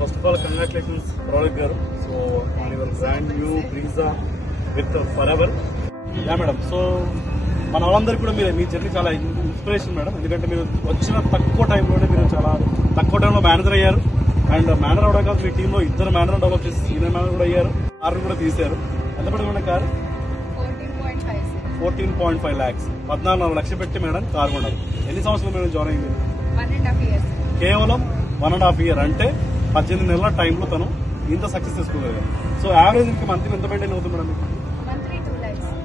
First of all congratulations ప్రోడక్ట్ గారు. So on your brand new Brezza with forever. Yeah madam. So మన వాళ్ళందరికీ కూడా మీ జర్నీ చాలా ఇన్స్పిరేషన్ మేడం. ఎందుకంటే మీరు వచ్చిన తక్కువ టైంలోనే మీరు చాలా తక్కువ టైంలో మేనేజర్ అయ్యారు. అండ్ మేనేజర్ అవడం కాదు, మీ టీంలో 2 మేనేజర్ డెవలప్ చేసి సీనియర్ మేనేజర్ కూడా అయ్యారు. కారు కూడా తీశారు. ఎంత పడింది కారు? 14.5 lakhs. 14 లక్షలు పెట్టి మేడం కారు కొన్నారు. ఎన్ని సంవత్సరాలు మేడం జాయిన్ అయింది? 1.5 years. కేవలం 1.5 year. అంటే 18 నెలల టైంలో తను ఇంత సక్సెస్ తీసుకోగలిగారు. సో యావరేజ్ ఇన్కమ్ మంత్లీ ఎంత మెయింటైన్ అవుతుంది మేడం?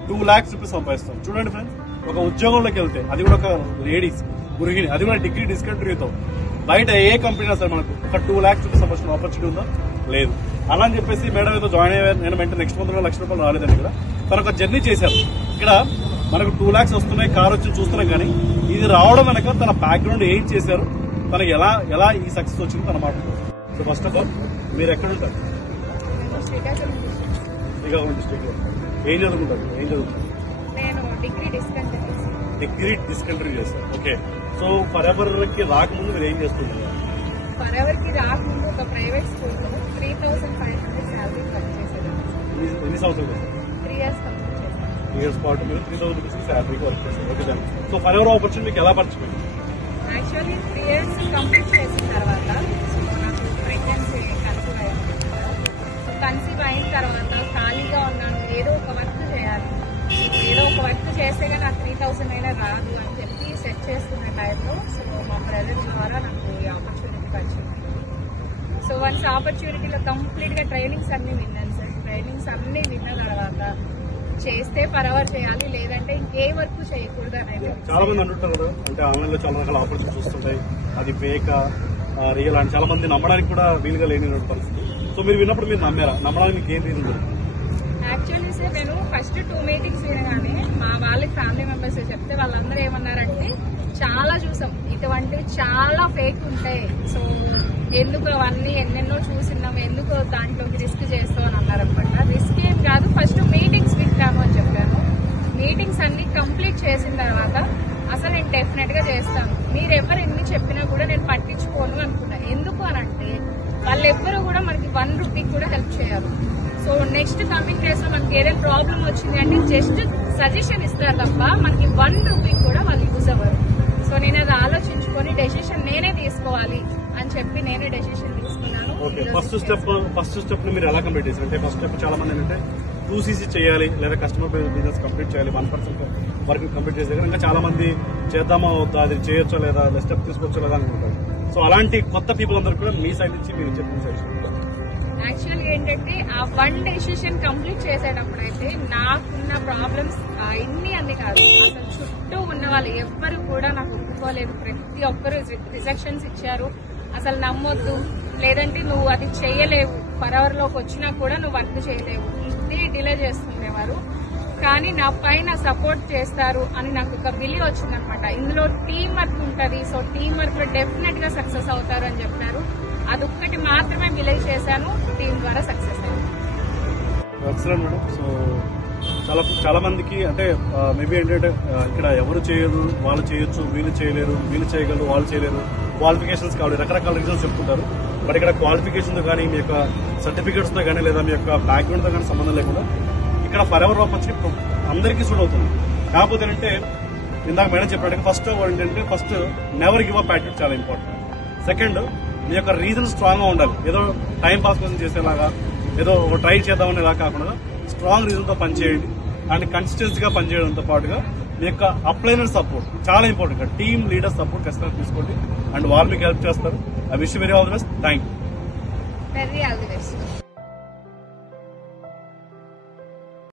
2 lakhs రూపీస్ సంపాదిస్తాం. చూడండి ఫ్రెండ్స్, ఒక ఉద్యోగంలోకి వెళ్తే అది కూడా ఒక లేడీస్ గృహిణి, అది కూడా డిగ్రీ డిస్కంటిన్యూతో బయట ఏ కంపెనీ సరే మనకు ఒక 2 lakhs రూపీస్ సంపాదించిన ఆపర్చునిటీ ఉందా? లేదు. అలా అని చెప్పేసి మేడం ఏదో జాయిన్ అయ్యారు, నేను వెంటనే నెక్స్ట్ మంత్ కూడా 1 లక్ష రూపాయలు రాలేదండి. ఇక్కడ తను ఒక జర్నీ చేశారు. ఇక్కడ మనకు 2 lakhs వస్తున్నాయి, కార్ వచ్చి చూస్తున్నాం. కానీ ఇది రావడం వెనక తన బ్యాక్గ్రౌండ్ ఏం చేశారు, తనకి ఎలా ఈ సక్సెస్ వచ్చింది తన మాట్లాడుతుంది. సో ఫస్ట్ ఆఫ్ ఆల్ మీరు ఎక్కడ ఉంటారు? శ్రీకాకుళం డిస్ట్రిక్ట్ లో. ఏం చదువుకుంటారు? డిగ్రీ డిస్కంటిన్యూ చేస్తారు. ఓకే. సో ఫరెవర్ కి రాకముందు మీరు ఏం చేస్తున్నారు? ఫరెవర్ కి రాకముందు ఒక ప్రైవేట్ స్కూల్ లో 3,500 శాలరీ వర్క్ చేశారు. ఎన్ని సంవత్సరాలు? 3 years కంప్లీట్ చేశారు. 3 years పాటు మీరు 3,000 రూపీస్ శాలరీకి వర్క్ చేశారు. Okay sir. So forever opportunity మీకు ఎలా పరిచయం? యాక్చువల్లీ 3 years కంప్లీట్ చేసిన తర్వాత నాకు ప్రెగ్నెన్సీ కన్సీవ్ అయిన తర్వాత ఖాళీగా ఉన్నాను, ఏదో ఒక వర్క్ చేయాలి, ఏదో ఒక వర్క్ చేస్తే కానీ నాకు 3,000 అయినా రాదు అని చెప్పి సెట్ చేసుకున్న టైంలో సో మా బ్రదర్ ద్వారా నాకు ఈ ఆపర్చునిటీ వచ్చింది. సో వన్స్ ఆపర్చునిటీలో కంప్లీట్ గా ట్రైనింగ్స్ అన్ని విన్నాను సార్. ట్రైనింగ్స్ అన్ని విన్న తర్వాత చేస్తే ఫరెవర్ చేయాలి, లేదంటే ఇంకే వర్క్ చేయకూడదు అనేది. చాలా మంది అంటుంటారు కదా, అంటే ఆన్లైన్ లో చాలా రకాల ఆపర్చునిటీస్ వస్తుంటాయి, అది ఫేక్ రియల్ అని చాలా మంది నమ్మడానికి కూడా వీలుగా లేని పరిస్థితి. సో మీరు విన్నప్పుడు మీరు నమ్మారా? నమ్మడానికి మీకు ఏం రీజన్? యాక్చువల్లీ సార్ నేను ఫస్ట్ 2 meetings వినగానే మా వాళ్ళకి ఫ్యామిలీ మెంబర్స్ చెప్తే వాళ్ళందరూ ఏమన్నారంటే చాలా చూసాం, ఇటువంటివి చాలా ఫేక్ ఉంటాయి, సో ఎందుకు అవన్నీ ఎన్నెన్నో చూసినాం, ఎందుకు దాంట్లోకి రిస్క్ చేస్తావు అని అన్నారనమాట. రిస్క్ ఏం కాదు, ఫస్ట్ మీటింగ్స్ వింటాను అని చెప్పాను. మీటింగ్స్ అన్ని కంప్లీట్ చేసిన తర్వాత అసలు నేను డెఫినెట్ గా చేస్తాను, మీరెవరు ఎన్ని చెప్పినా కూడా నేను పట్టించుకోను అనుకున్నా. ఎందుకు అనంటే వాళ్ళెవ్వరూ కూడా మనకి 1 rupee కూడా హెల్ప్ చేయరు. సో నెక్స్ట్ కమింగ్ డేస్ లో మనకి ఏదైనా ప్రాబ్లం వచ్చింది అంటే జస్ట్ సజెషన్ ఇస్తారు తప్ప మనకి 1 rupee కూడా వాళ్ళు యూజ్ అవ్వరు. సో నేను అది ఆలోచించుకొని డెసిషన్ నేనే తీసుకోవాలి అని చెప్పి నేనే డెసిషన్ తీసుకున్నాను. ఫస్ట్ స్టెప్ మీరు ఎలా కంప్లీట్ చేశారు? అంటే ఫస్ట్ స్టెప్ చాలా మంది ఏంటంటే 2cc చేయాలి, లేదా కస్టమర్ బిజినెస్ కంప్లీట్ చేయాలి, 1% వర్క్ కంప్లీట్ చేసే ఇంకా చాలా మంది చేద్దామా వద్దా, అది చేయొచ్చా లేదా, స్టెప్ తీసుకోవచ్చా లేదా అనుకుంటారు. సో అలాంటి కొత్త పీపుల్ అందరూ కూడా మీ సైడ్ నుంచి మీరు చెప్పిన సజెషన్. యాక్చువల్లీ ఏంటంటే ఆ 1 decision కంప్లీట్ చేసేటప్పుడు అయితే నాకున్న ప్రాబ్లమ్స్ ఇన్ని అన్ని కాదు, అసలు చుట్టూ ఉన్న వాళ్ళు ఎవ్వరు కూడా నాకు ఒప్పుకోలేదు. ప్రతి ఒక్కరు రిజెక్షన్స్ ఇచ్చారు. అసలు నమ్మొద్దు, లేదంటే నువ్వు అది చేయలేవు, ఫరెవర్ లోకి వచ్చినా కూడా నువ్వు వర్క్ చేయలేవు, ఇది డిలే చేస్తుండేవారు. కానీ నా పైన సపోర్ట్ చేస్తారు అని నాకు ఒక బిలీవ్ వచ్చిందనమాట. ఇందులో టీం వర్క్ ఉంటది, సో టీం వర్క్ లో డెఫినెట్ గా సక్సెస్ అవుతారు అని చెప్పారు. అదొక్కటి మాత్రమే బిలీవ్ చేశాను, టీం ద్వారా సక్సెస్ అయ్యాను. Excellent madam. సో చాలా మందికి అంటే మేబీ ఏంటంటే ఇక్కడ ఎవరు చేయరు, వాళ్ళు చేయొచ్చు, వీళ్ళు చేయలేరు, వీళ్ళు చేయగలరు, వాళ్ళు చేయలేరు, క్వాలిఫికేషన్స్ కావాలి, రకరకాల రీజన్స్ చెప్తుంటారు. బట్ ఇక్కడ క్వాలిఫికేషన్ తో కానీ, మీ యొక్క సర్టిఫికేట్స్ తో కానీ, లేదా మీ యొక్క బ్యాక్గ్రౌండ్ తో కానీ సంబంధం లేకుండా ఇక్కడ ఫరెవర్ ఆపర్చునిటీ అందరికీ సూట్ అవుతుంది. కాకపోతే ఏంటంటే ఇందాక మేడం చెప్పినట్టు ఫస్ట్ ఏంటంటే first never give up attitude చాలా ఇంపార్టెంట్. సెకండ్, మీ యొక్క రీజన్ స్ట్రాంగ్ గా ఉండాలి. ఏదో టైం పాస్ కోసం చేసేలాగా, ఏదో ట్రై చేద్దామని ఇలా కాకుండా స్ట్రాంగ్ రీజన్ తో పనిచేయండి. అండ్ కన్సిస్టెన్సీగా పనిచేయడంతో పాటుగా మీ యొక్క అప్లైనర్ సపోర్ట్ చాలా ఇంపార్టెంట్. టీమ్ లీడర్ సపోర్ట్ ఖచ్చితంగా తీసుకోండి, అండ్ వాళ్ళు మీకు హెల్ప్ చేస్తారు. I wish very all the best. Thank you. Very all the best.